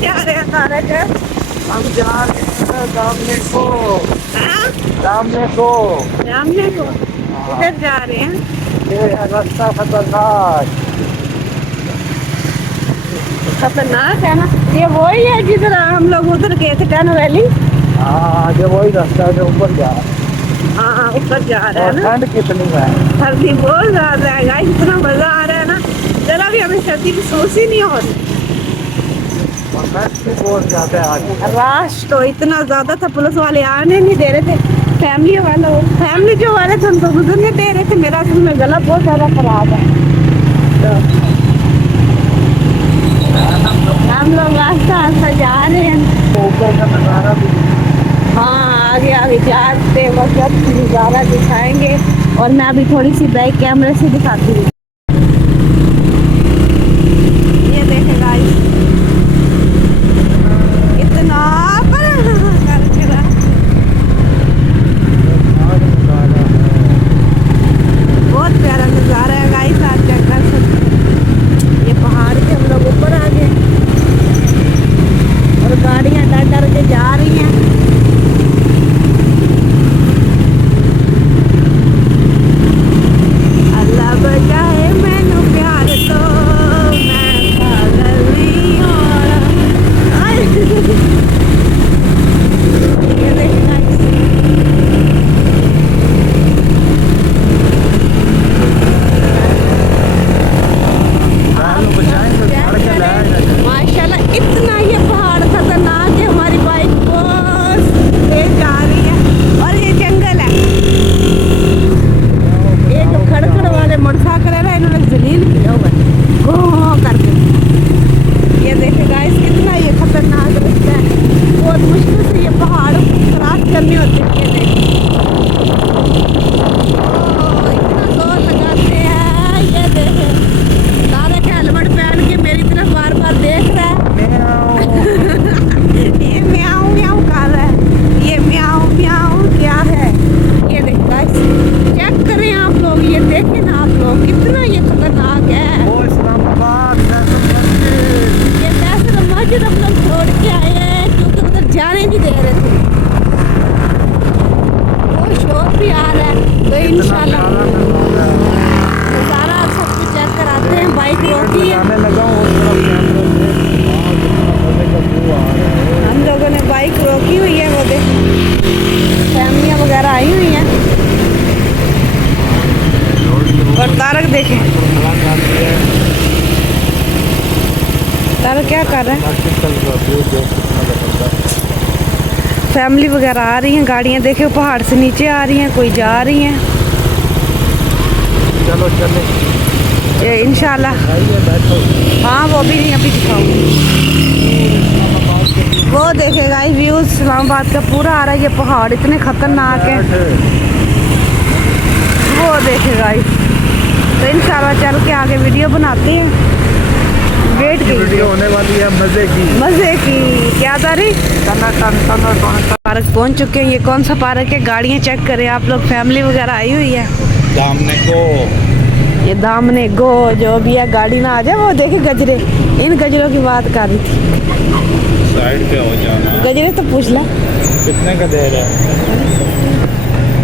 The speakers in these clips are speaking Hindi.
जा रहे हैं तारक? हम जा रहे हैं सामने को। हाँ? सामने को। सामने को किधर जा रहे हैं? ये है रास्ता खतरनाक। खतरनाक है ना? ये वही है जिधर हम लोग उधर गए थे टैनो वैली। हाँ ये वही रास्ता है जो ऊपर जा रहा है। हाँ ऊपर जा रहा है और ना। ठंड कितनी है? सर्दी बहुत ज्यादा है गाइस, इतना मजा आ रहा है ना, जरा भी हमें सर्दी की सोच ही नहीं हो रही। और ठंड भी बहुत ज्यादा है आज। रश तो इतना ज्यादा था, पुलिस वाले आने नहीं दे रहे थे। फैमिली जो वाले थे उनको गुजरने दे रहे थे। मेरा असल में गला बहुत ज्यादा खराब है तो हम लोग रास्ता रास्ता जा रहे हैं। ऊपर का नजारा भी। हाँ आगे आगे जाते वक्त नज़ारा दिखाएंगे और मैं अभी थोड़ी सी बैक कैमरे से दिखाती हूँ। ये देखे गाइस इतना बहुत प्यारा नज़ारा है गाइस। आज क्या कर सकते हैं, ये पहाड़ के हम लोग ऊपर आ गए और गाड़ियाँ डर डर के जा रही हैं। अल्लाह बचाए मैनू प्यार तो मैं पागल नहीं होना। ये देखना माशाल्लाह, इतना ये पहाड़ खतरनाक है। हमारी बाइक बहुत तेज जा रही है और ये जंगल है। ये जो खड़खड़ वाले मोटरसाइकिल है ना, इन्होंने जलील किया हुआ है घो करके। ये देखे गाइस कितना ये खतरनाक रास्ता है। बहुत मुश्किल से ये पहाड़ क्रॉस करनी होती है। ये देखो इतना जोर लगाते हैं। ये देखे तारक हेलमेट पहन के मेरी तरफ बार बार देख रहा है। ये म्याऊं म्याऊं कर रहा है। ये म्याऊं म्याऊं क्या है? ये देखा चेक करें आप लोग, ये देखें ना आप लोग कितना ये खतरनाक है। वो इस्लामाबाद ये फैसल मस्जिद हम लोग छोड़ के आए हैं क्योंकि उधर जाने नहीं दे रहे थे। वो शोर भी आ रहा है तो इंशाल्लाह नज़ारा सब कुछ चेक कराते हैं। बाइक रोकी है, हम लोगों ने बाइक रोकी हुई है। वो देख फैमिलियाँ वगैरह आई हुई हैं और तारक देखे तारक क्या कर रहा है। फैमिली वगैरह आ रही हैं, गाड़ियाँ देखे पहाड़ से नीचे आ रही हैं, कोई जा रही हैं। चलो चले ये इंशाल्लाह हाँ वो भी अभी दिखाऊंगी। वो देखेगा ये व्यू इस्लामाबाद का पूरा आ रहा है। ये पहाड़ इतने खतरनाक है। वो देखेगा तो इंशाल्लाह चल के आगे वीडियो बनाते हैं। वेट की वीडियो होने वाली है मजे की। क्या तारीख पार्क पहुंच चुके हैं। ये कौन सा पार्क है? गाड़ियाँ चेक करें आप लोग, फैमिली वगैरह आई हुई है। दामने को ये दामने गो जो भी है, गाड़ी ना आ जाए। वो देखे गजरे, इन गजरों की बात कर रही थी। साइड पे हो जाना। गजरे तो पूछ ला कितने का दे रहे हैं?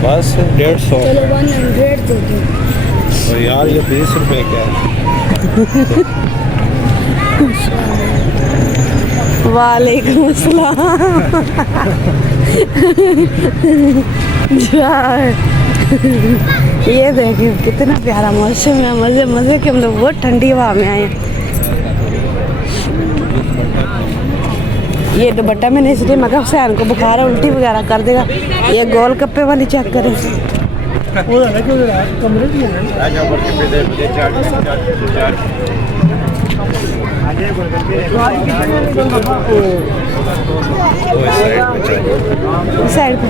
बस 150। चलो 100 दे दो। तो यार ये 20 रुपए का है। वालेकुम अस्सलाम। ये देखें कितना प्यारा मौसम है। मजे मजे के हम लोग बहुत ठंडी हवा में आए हैं। ये दुपट्टा मैंने इसलिए मैं हुसैन को बुखार है, उल्टी वगैरह कर देगा। ये गोल गप्पे वाली चेक करें। साइड पे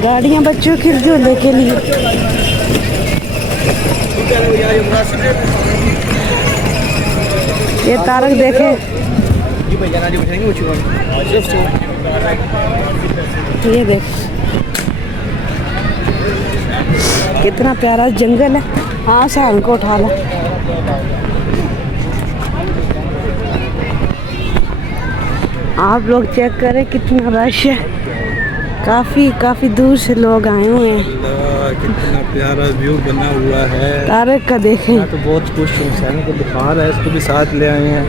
गाड़ियाँ बच्चों के झूले के लिए। ये तारक देखे ये देख कितना प्यारा जंगल है। हाँ सहन को उठा लो। आप लोग चेक करें कितना रश है, काफी दूर से लोग आए हुए हैं। कितना प्यारा व्यू बना हुआ है। तारक का देखें। मैं तो बहुत खुश हूँ। सहन को बुखार है, इसको भी साथ ले आए हैं।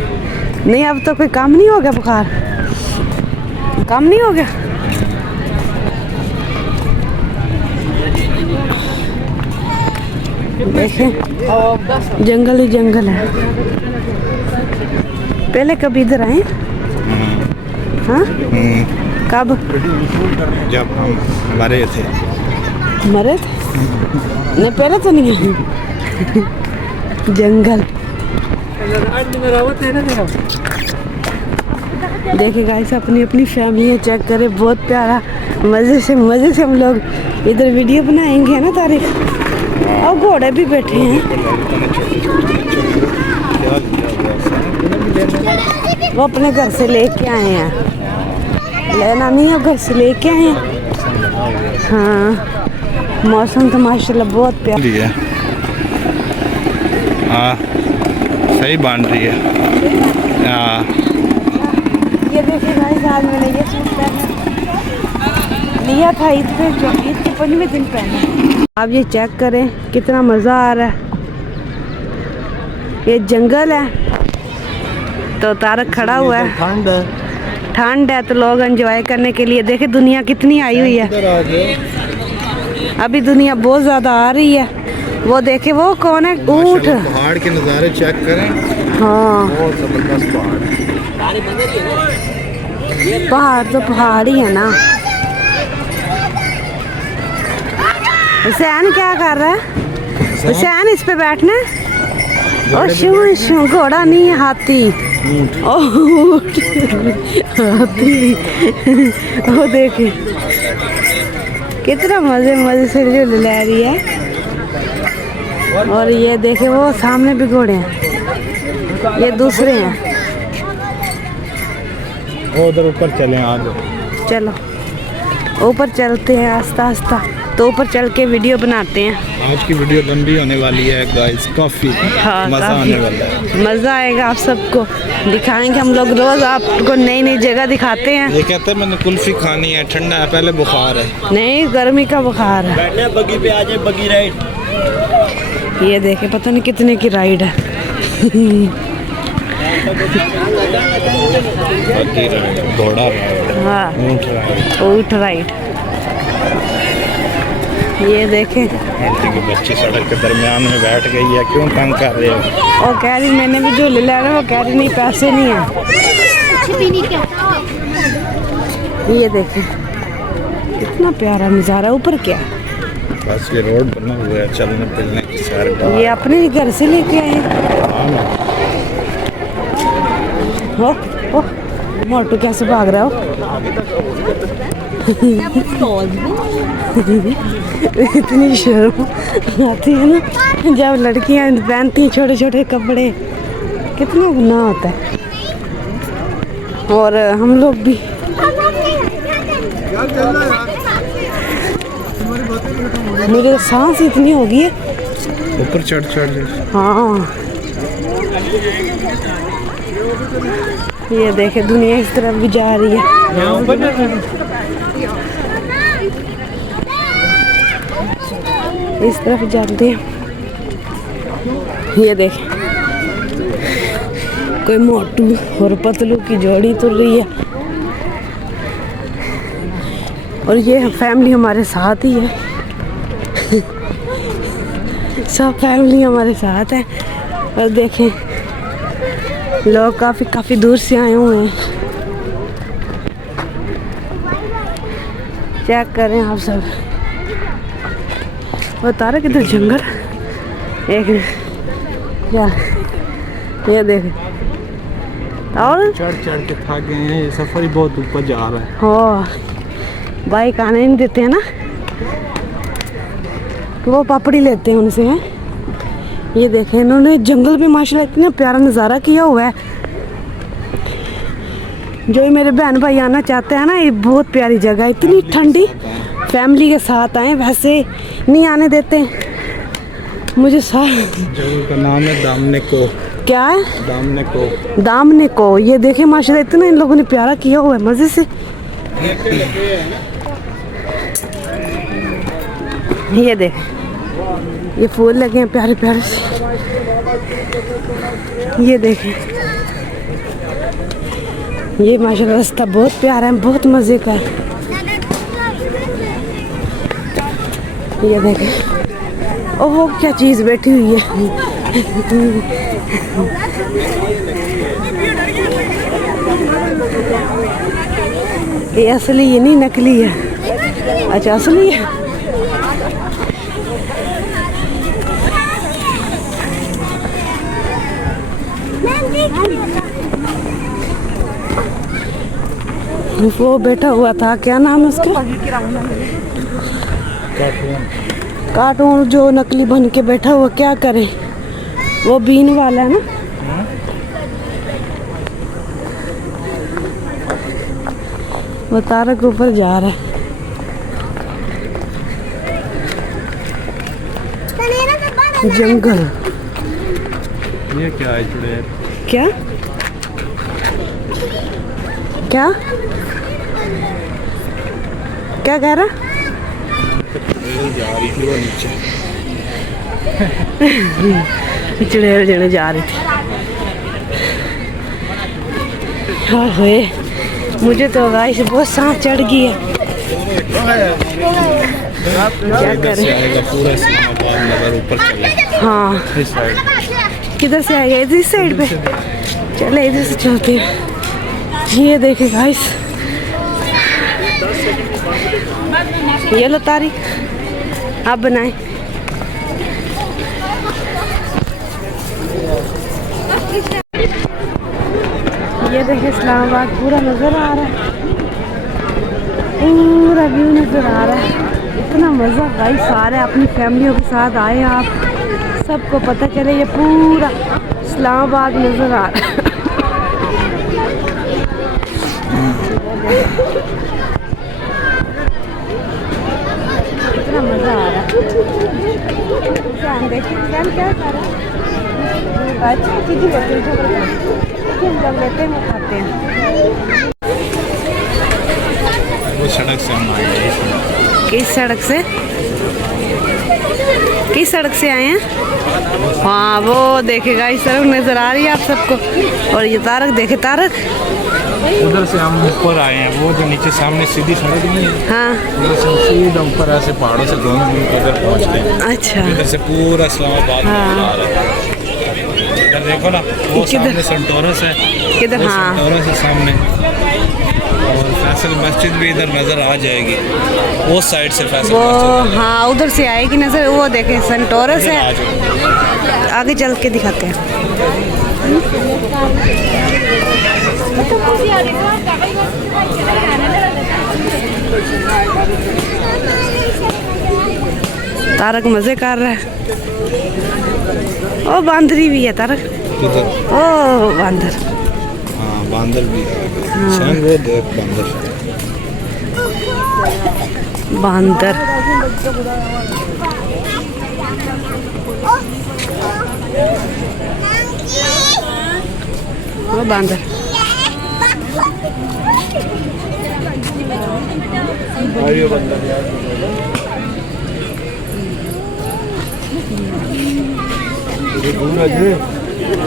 नहीं अब तो कोई काम नहीं हो गया, बुखार काम नहीं हो गया। देखें जंगल ही जंगल है। पहले कभी इधर आए? हाँ कब? जब हम मरे थे। मरे थे? नहीं पहले तो नहीं आए। जंगल देखिए गाइस, अपनी अपनी फैमिलियाँ चेक करें, बहुत प्यारा। मज़े से हम लोग इधर वीडियो बनाएंगे ना तारीख। और घोड़े भी बैठे हैं। वो अपने घर से लेके आए हैं, लेना नहीं है, घर से लेके आए हैं। हाँ मौसम तो माशाल्लाह बहुत प्यारा है। हाँ सही बांध रही है। हाँ ये देखिए भाई, आज मैंने ये सूट पहना लिया था ईद पे, जो ईद के 15वें दिन पहना। आप ये चेक करें कितना मज़ा आ रहा है। ये जंगल है तो तारक खड़ा हुआ है। ठंड है तो लोग एंजॉय करने के लिए देखे दुनिया कितनी आई हुई है। अभी दुनिया बहुत ज़्यादा आ रही है। वो देखे वो कौन है, ऊँट। पहाड़ के नज़ारे चेक करें। हाँ बहुत जबरदस्त पहाड़ है। पहाड़ तो पहाड़ ही है ना। हुसैन क्या कर रहा है? हुसैन इस पे बैठना है। और शू घोड़ा नहीं है, हाथी। ऊँट हाथी। वो देखे कितना मजे से झूले ले रही है। और ये देखे वो सामने भी घोड़े हैं, ये दूसरे हैं। वो उधर ऊपर चलें आगे। चलो ऊपर चलते हैं आस्ता आस्ता, तो ऊपर चल के वीडियो बनाते हैं। आज की वीडियो लंबी होने वाली है गाइस, काफ़ी मज़ा आने वाला है। मज़ा आएगा, आप सबको दिखाएंगे। हम लोग रोज़ आपको नई नई जगह दिखाते हैं। ये कहते हैं मैंने कुल्फी खानी है, ठंडा है, पहले बुखार है। नहीं गर्मी का बुखार है। बैठने बगी पे आ जाए, बगी राइड। ये देखे पता नहीं कितने की राइड है। घोड़ा राइड, हाँ ऊँट राइड, ऊँट राइड। ये देखें आंटी की बच्ची सड़क के दरमियान में बैठ गई है, क्यों तंग कर रहे हो? और कह रही मैंने भी झूले लेना, वो कह रही नहीं पैसे नहीं है। ये देखें कितना प्यारा नज़ारा। ऊपर क्या है? बस ये रोड बना हुआ है चलने फिरने की सैर का। ये अपने ही घर से लेके आए हो। मोटू कैसे भाग रहा हो? इतनी शर्म आती है ना जब लड़कियां पहनती हैं छोटे छोटे कपड़े, कितना गुनाह होता है। और हम लोग भी मेरे तो सांस इतनी हो गई है। ऊपर चढ़ हाँ ये देखे दुनिया इस तरफ भी जा रही है। इस तरफ जाते हैं। ये देखे कोई मोटू और पतलू की जोड़ी तुर रही है। और ये फैमिली हमारे साथ ही है। सब फैमिली हमारे साथ है। और देखें लोग काफ़ी दूर से आए हुए हैं। चेक करें आप सब। वो तारा किधर जंगल एक क्या ये देखें। और चढ़ के थक गए हैं, ये सफर ही बहुत ऊपर जा रहा है। हो बाइक आने नहीं देते हैं ना, तो वो पापड़ी लेते हैं उनसे हैं। ये देखें इन्होंने जंगल में माशाल्लाह इतना प्यारा नज़ारा किया हुआ है। जो ही मेरे बहन भाई आना चाहते हैं ना, ये बहुत प्यारी जगह है। इतनी ठंडी, फैमिली के साथ आए, वैसे नहीं आने देते। मुझे जगह का नाम है दामने को। क्या है? दामने को। दामने को। ये देखे माशाल्लाह इतना इन लोगों ने प्यारा किया हुआ है मजे से। ये देख, ये फूल लगे हैं प्यारे प्यारे से। ये देखें, ये माशाल्लाह रास्ता बहुत प्यारा है, बहुत मजे का है। ये देखें, ओह वो क्या चीज बैठी हुई है। ये असली, ये नहीं नकली है। अच्छा असली है। वो बैठा हुआ था, क्या नाम है उसका? कार्टून जो नकली बन के बैठा हुआ, क्या करे? वो बीन वाला है ना। वो तारक ऊपर जा रहा है। जंगल। ये क्या है चुड़ैल? क्या क्या क्या कह रहा? जा रही थी वो नीचे। चुड़ैल जने जा रही थी। हाँ होए, मुझे तो गाइस बहुत सांस चढ़ गई है। क्या करें? पूरा इस्लामाबाद नगर ऊपर चले। हाँ, इस साइड। किधर से आएगा? इस साइड पे चले, इधर से चलते हैं। ये देखे गाइस, ये लो तारी, आप बनाए। ये देखे इस्लामाबाद पूरा नजर आ रहा है, पूरा व्यू नजर आ रहा है। इतना मज़ा गाइस, सारे अपनी फैमिलियों के साथ आए आप, सबको पता चले ये पूरा इस्लामाबाद नजर आ रहा है। कितना मज़ा आ रहा है। देखिए क्या कर रहा है। अच्छा चीज़ें हम लोग लेते हैं, खाते हैं। वो सड़क से हम आए हैं। किस सड़क से? किस सड़क से आए हैं? हाँ वो देखेगा, इस सड़क नजर आ रही है आप सबको। और ये तारक देखे, तारक उधर से हम ऊपर आए हैं। वो जो नीचे सामने सीधी सड़क नहीं है, हाँ उधर से हम सीधा ऊपर ऐसे पहाड़ों से घूम घूम के इधर पहुँचते हैं। अच्छा, इधर से पूरा इस्लामाबाद नजर आ रहा है। इधर देखो ना, वो सामने सेंटोरस है। किधर? वो हाँ सेंटोरस है सामने, और फैसल मस्जिद भी इधर नजर आ जाएगी। वो साइड से फैसल वो, मस्जिद हाँ उधर से आएगी नजर। वो देखे सेंटोरस इधर आ है, जाएगी। आगे चल के दिखाते हैं। तारक मजे कर रहा है। ओ बांदरी भी है तारक। किधर? ओ बांदर। हाँ बांदर भी है। शान वो देख बांदर। बांदर वो बांदर। आइए बंदर यार।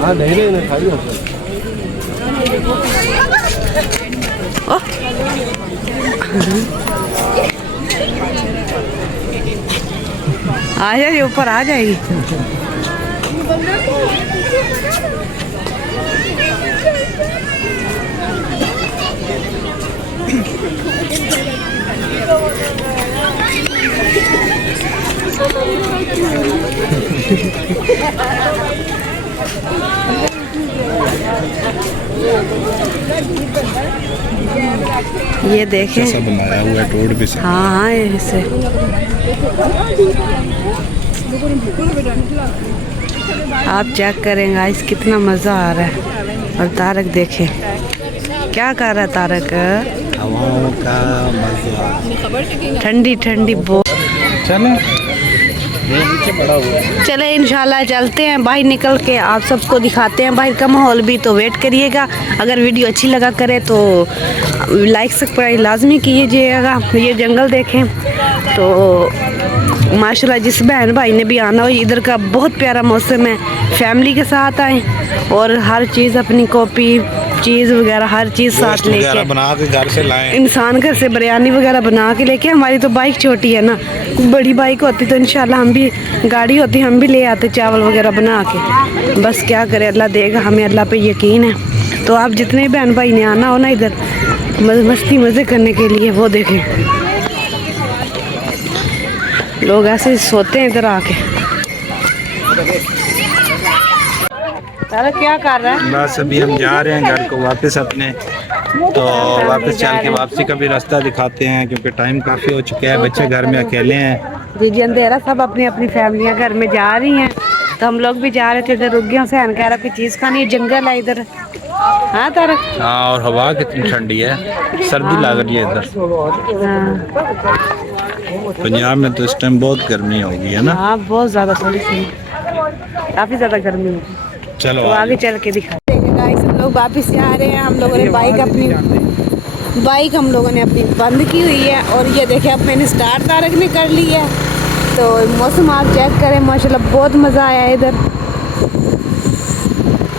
हाँ नहीं नहीं खाली आ जाएगी, ऊपर आ जाएगी। ये देखें, सब बनाया हुआ है रोड भी से। हाँ हाँ ऐसे। आप चेक करें गाइस, कितना मज़ा आ रहा है। और तारक देखें क्या कर रहा है तारक। हवाओं का मजा, ठंडी ठंडी बहुत। चलो ये नीचे पड़ा हुआ है। चले इंशाल्लाह चलते हैं बाहर निकल के, आप सबको दिखाते हैं बाहर का माहौल भी। तो वेट करिएगा, अगर वीडियो अच्छी लगा करे तो लाइक सब्सक्राइब लाजमी कीजिएगा। ये जंगल देखें तो माशाल्लाह जिस बहन भाई ने भी आना हो, इधर का बहुत प्यारा मौसम है, फैमिली के साथ आए और हर चीज़ अपनी कॉपी चीज़ वगैरह हर चीज़ साथ लेके बना के घर से लाएं। इंसान घर से बिरयानी वगैरह बना के लेके। हमारी तो बाइक छोटी है ना, बड़ी बाइक होती तो इंशाल्लाह हम भी, गाड़ी होती हम भी ले आते चावल वगैरह बना के। बस क्या करें, अल्लाह देगा, हमें अल्लाह पे यकीन है। तो आप जितने भी बहन भाई ने आना हो ना इधर मस्ती मज़े करने के लिए, वो देखें लोग ऐसे सोते हैं इधर आके। सारा क्या कर रहा है? बस अभी हम जा रहे हैं घर को वापस अपने, तो वापस चल के वापसी का भी रास्ता दिखाते हैं क्योंकि टाइम काफ़ी हो चुका है, बच्चे घर में अकेले हैं। जी अंधेरा, सब अपनी अपनी फैमिलियाँ घर में जा रही हैं, तो हम लोग भी जा रहे थे। इधर रुक गए, सहन कह रहा कोई चीज़ खानी, जंगल है इधर। हाँ तारक। हाँ, और हवा कितनी ठंडी है, सर्दी लग रही है इधर। पंजाब में तो इस टाइम बहुत गर्मी होगी है ना? हाँ बहुत ज़्यादा, थोड़ी सी काफ़ी ज़्यादा गर्मी होगी। चलो तो आगे चल के दिखाते हैं। गाइस हम लोग वापस से आ रहे हैं। हम लोगों ने बाइक हम लोगों ने अपनी बंद की हुई है, और ये देखे अब मैंने स्टार्ट तारक ने कर ली है। तो मौसम आप चेक करें, माशाल्लाह बहुत मज़ा आया इधर।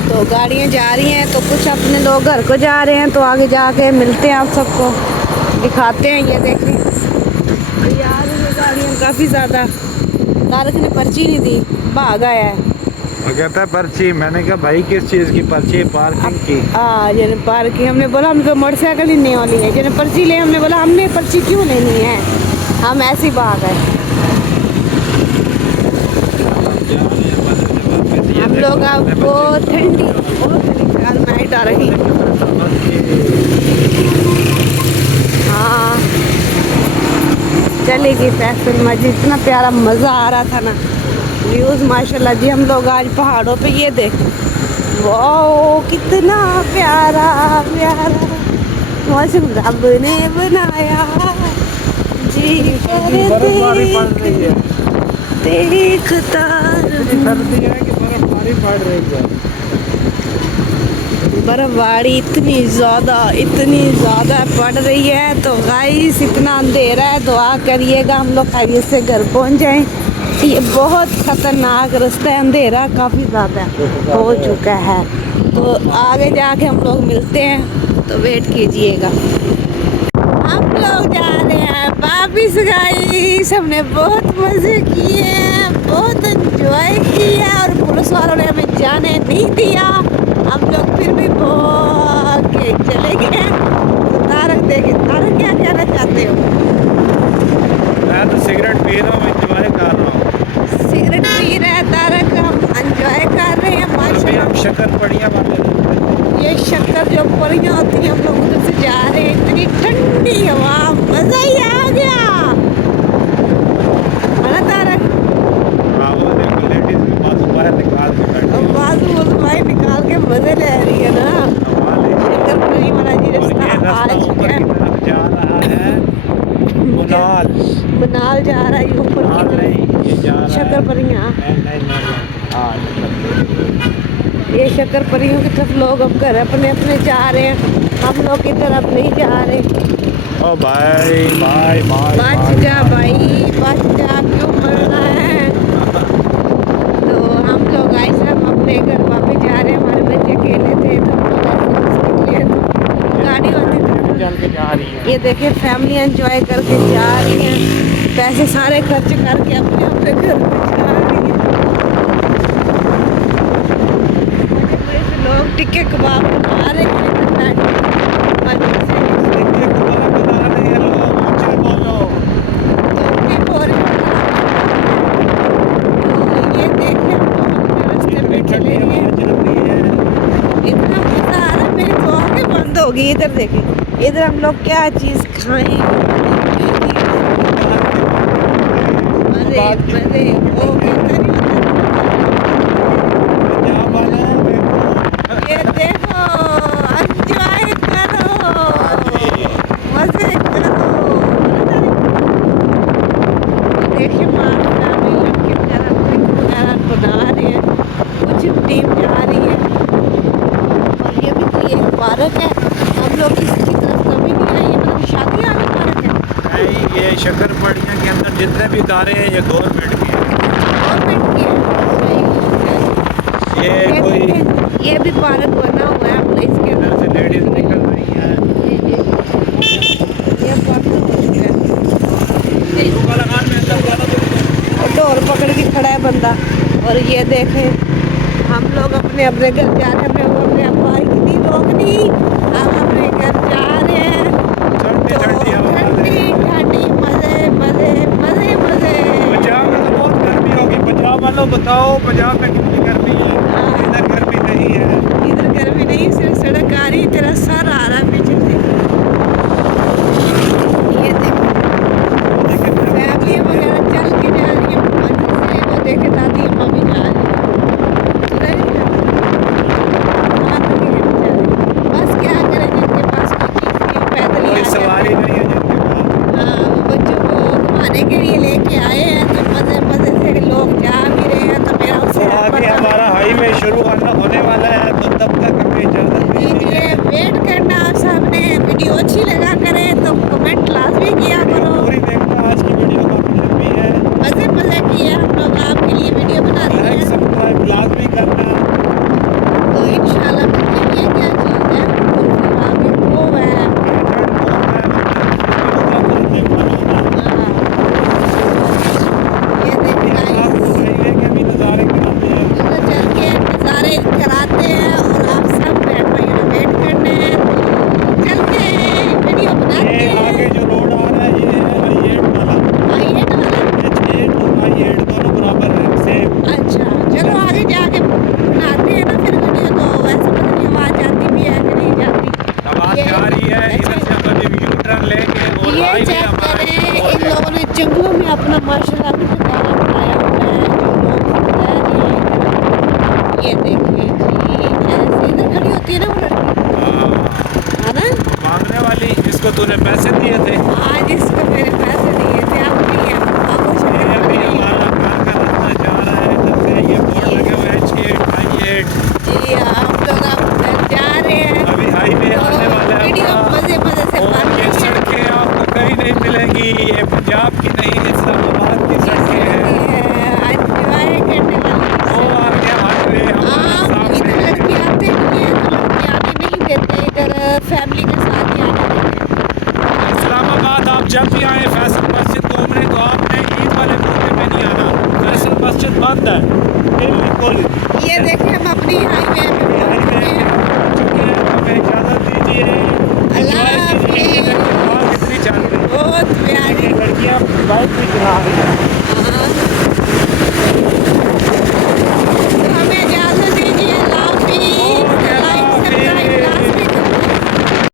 तो गाड़ियाँ जा रही हैं, तो कुछ अपने लोग घर को जा रहे हैं, तो आगे जाके मिलते हैं, आप सबको दिखाते हैं। ये देखें यार, ये गाड़ियाँ काफ़ी ज़्यादा। तारक ने पर्ची नहीं दी, भाग आया है। वो कहता है पर्ची, मैंने कहा भाई किस चीज़ की पर्ची? पार्किंग की। हाँ जने पार्किंग, हमने बोला हमको मोटरसाइकिल ही नहीं वाली है, जने पर्ची ले, हमने बोला हमने पर्ची क्यों लेनी है, हम ऐसे ही भाग आए। हम लोग अब बहुत ठंडी नाइट आ रही। हाँ चलेगी फैसल मजे, इतना प्यारा मज़ा आ रहा था ना, व्यूज़ माशाल्लाह जी। हम लोग आज पहाड़ों पे, ये देख वाओ कितना प्यारा प्यारा मौसम रब ने बनाया जी। देखता बर्फबारी इतनी ज़्यादा पड़ रही है। तो गाइस इतना अंधेरा है, दुआ करिएगा हम लोग खैरियत से घर पहुंच जाएं। ये बहुत ख़तरनाक रास्ता है, अंधेरा काफ़ी ज़्यादा हो चुका है। तो आगे जाके हम लोग मिलते हैं, तो वेट कीजिएगा। हम लोग जा रहे हैं वापिस गाइस। हमने बहुत मज़े किए हैं, बहुत एंजॉय किया, और पुलिस वालों ने हमें जाने नहीं दिया। हम लोग फिर भी भाग के चले गए। तो तारक देखे, तारक क्या कहना चाहते हो? मैं तो सिगरेट पी रहा हूँ, एंजॉय कर रहा हूँ। सिगरेट पी रहे हैं तारक, हम एंजॉय कर रहे हैं माशाल्लाह। हम शक्कर पड़ियाँ वाले, ये शक्कर जो परियां होती हैं, हम लोग उधर से जा रहे हैं। इतनी ठंडी हवा, मज़ा ही आ गया है ना तारक? वो देखो लेडीज भी बाजू बाहर निकाल के बैठी अब बाजू बाहर निकाल के मज़े ले रही है ना। शक्कर परी वाला जी रास्ता आज जा रहा है मनाल जा रहा है, ऊपर की तरफ शक्कर परियां। ये शक्कर परियों की तरफ लोग अब घर अपने अपने जा रहे हैं, हम लोग की तरफ नहीं जा रहे। ओ भाई भाई भाई बच जा भाई, बच जा, क्यों मरना है? तो हम लोग आए सब अपने घर वापस जा रहे हैं। हमारे बच्चे अकेले थे, तो गाड़ी होती चल के जा रही है। ये देखिए फैमिली एंजॉय करके जा रही है, पैसे सारे खर्च करके अपने अपने घर में जा रही है। बड़े से लोग टिक्के कबाब बना रहे हैं। ये देखिए रास्ते में चले गए, इतना मज़ा आ रहा, मेरी तो आँखें बंद हो गई। इधर देखिए, इधर हम लोग क्या चीज़ खाएं, मज़े वो ये देखो, एंजॉय करो, मज़े करो। देखिए माँ फैमिली लड़के शक्करपड़ियाँ के अंदर जितने भी इदारे हैं ये गवर्नमेंट के हैं। गवर्नमेंट की है। ये कोई ये भी पार्क बना हुआ है अपने इसके इधर से लेडीज निकल रही हैं। ये पार्क है। और डोर पकड़ के खड़ा है बंदा। और ये देखें हम लोग अपने अपने घर जा रहे हैं। वो अपने बाइक नहीं रोकनी, हम अपने घर जा रहे हैं। ठंडी ठंडी हवा ठंडी ठंडी मजे मजे मजे मजे। पंजाब में तो बहुत गर्मी होगी। पंजाब वालों बताओ पंजाब में कितनी गर्मी है? इधर गर्मी नहीं है। इधर गर्मी नहीं, सिर्फ सड़क आ रही, तेरा सर आ रहा है पीछे से। ये देखो फैमिली वगैरह चल के जा रही है। वो देखे दादी अम्मा भी जा रही है। बस क्या करें जिनके पास कोई चीज़ नहीं, पैदल ही कोई आ सवारी जाते हैं। नहीं है जिनके पास। हाँ, वो बच्चों को घुमाने के लिए लेके आए हैं तो मजे मजे से लोग जा भी रहे हैं। तो मेरा तो उससे आगे हमारा हाईवे शुरू होने वाला है तो तब तक हमें इजाज़त दीजिए। ये वेट करना। आप सबने वीडियो अच्छी लगा करें तो कमेंट लाजमी किया करो। पूरी देखना, आज की वीडियो काफ़ी लंबी है। मजे मजे की है, हम लोग आपके लिए वीडियो बनाते लाइक हैं। सब्सक्राइब लाजमी करना। तो इंशाल्लाह मतलब ये क्या चीज़ है, आगे वो है। हाँ, ये देखिए guys, हाईवे के भी नज़ारे कराते हैं। उधर चल के नज़ारे कराते हैं और आप सब बहन भाइयों वेट करने हैं तो चलते हैं, वीडियो बनाते ये आगे हैं। जो रोड आ रहा है ये है I8 वाला। आइए ना वाला। H8 और I8 दोनों बराबर है, सेम। अच्छा चलो आगे जाके बनाते हैं ना फिर वीडियो। तो वैसे पता नहीं आवाज़ आती भी है कि नहीं जाती। आवाज़ ये- जा रही है। इधर से हम अभी यू टर्न लेंगे और ये हाईवे चेक हमारा करें, शुरू हो इन जाएगा। लोगों ने जंगलों में अपना माशाल्लाह भी ठिकाना बनाया हुआ है। जो लोग रह रहे हैं ये देखिए जी, ऐसे इधर खड़ी होती है ना वो लड़की, हाँ, है ना। मांगने वाली जिसको तूने पैसे दिए थे। आज इसको मेरे पैसे दिए थे, अब नहीं है, अब वो ये शक्ल अभी नहीं है। हमारा घर का रास्ता जा रहा है। इधर से ये बोर्ड लगे हुए हैं H8 I8। जी हम लोग अब घर जा रहे हैं। अभी हाईवे आने वाला है वीडियो हमारा। मजे मजे से और बन ये रही है। सड़कें आपको कहीं नहीं मिलेंगी। ये पंजाब की नहीं, इस्लामाबाद की सड़कें हैं। एंजॉय करने वाली वो आगे हाईवे हमारे इधर सामने है। लड़की आते नहीं है तो लड़की आने नहीं देते, इधर फैमिली के साथ ही आने देते हैं। इस्लामाबाद आप जब भी आए फैसल मस्जिद घूमने तो आपने ईद वाले मौके पे नहीं आना। फैसल मस्जिद बंद है बिल्कुल। ये देखिए हम अपनी हाईवे पे पहुंच हाईवे चुके पे हैं। पहुंच चुके हैं। हमें इजाज़त दीजिए। अल्लाह एंजॉय कीजिए। हाफिज़। इधर की हवा कितनी चल रही है। बहुत प्यारी। लड़कियाँ बाइक भी चला रही हैं।